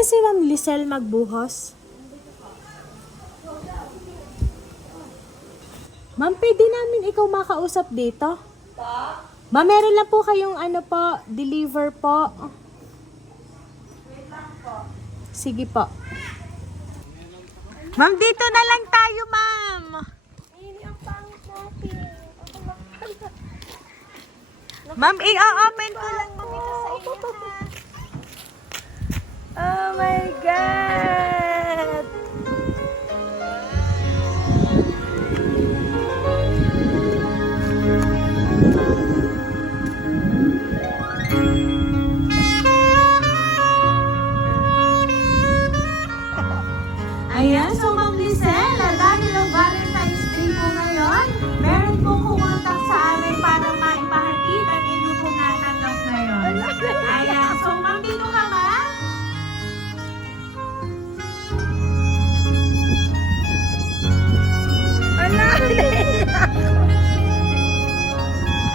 na si Ma'am Lisel magbuhos? Ma'am, pwede namin ikaw makausap dito? Ma'am, meron lang po kayong deliver po. Sige po. Ma'am, dito na lang tayo, ma'am. Ma'am, i-open ko lang ma'am ito sa inyo. Oh my God! Ayan, so Ma'am Lisel, dahil ang Valentine's Day po ngayon, meron pong kumontak sa amin para maipahatid ang inyo pong natanggap ngayon. Ayan, so Ma'am, dito ka ba?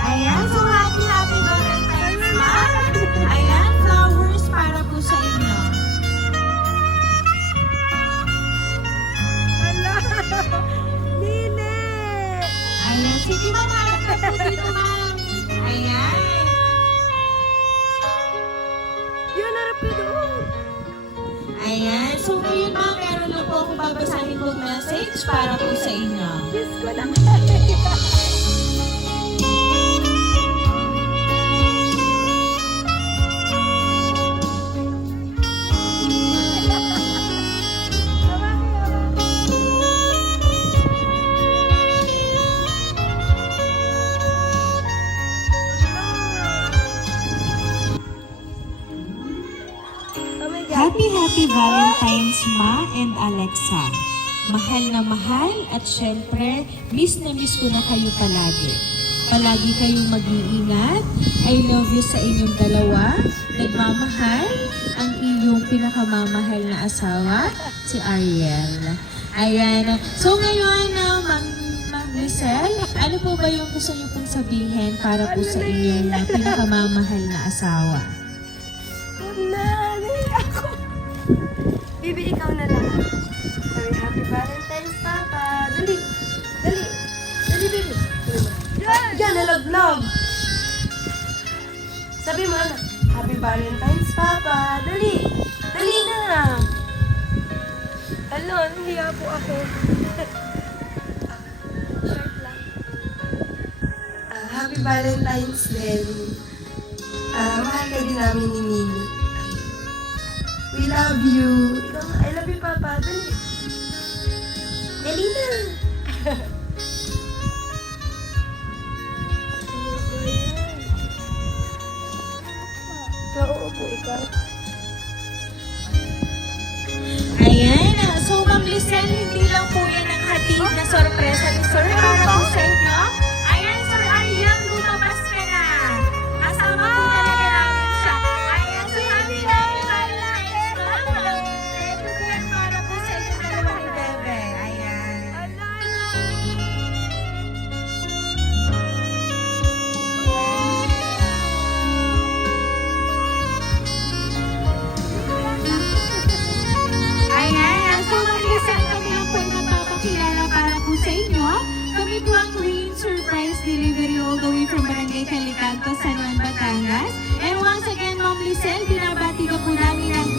Ayan, so happy Valentine's Ma'am. Ayan, flowers para po sa inyo. Nine! Ayan, sige ma'am, harap ka po dito ma'am. Ayan. Yun, harap ka doon. Ayan, so ngayon ma'am, meron lang po akong babasahin kong message para po sa inyo. Diyos ko lang. Happy Valentine's Ma and Alexa. Mahal na mahal at syempre, miss na miss ko na kayo palagi. Palagi kayong mag-iingat. I love you sa inyong dalawa. Nagmamahal ang iyong pinakamamahal na asawa, si Ariel. Ayan. So ngayon, Ma'am Lisel, ano po ba yung gusto niyo pong sabihin para po sa inyong pinakamamahal na asawa? Bibi, ikaw na lang. Sabi, happy Valentine's, Papa. Dali. Dali. Dali, baby. Diyan, nalaglag. Sabi mo, anak, happy Valentine's, Papa. Dali. Dali na. Hello, nahiya po ako. Short lang. Happy Valentine's din. Mahal ka din namin ni Mimi. We love you. Ikaw, I love you, Papa. Dali. Dali na. Oo po, ikaw. Ayan. So, Ma'am Lisel, hindi lang po yan ang hatid na sorpresa ni Sir para po sa inyo. Ayan, Sir Ariel, lumabas ka na. Kasama po talaga namin siya. Ayan, so happy Valentine's, Ma'am. Ito po yan para po sa inyo dalawa ni Bebe. Ayan. Ayan, so Ma'am Lisel, kami lang po magpapakilala para po sa inyo. Kami po ang Green Surprise Delivery all the way from Barangay Calicanto, San Juan, Batangas. And once again, Ma'am Lisel, binabati ka po namin ang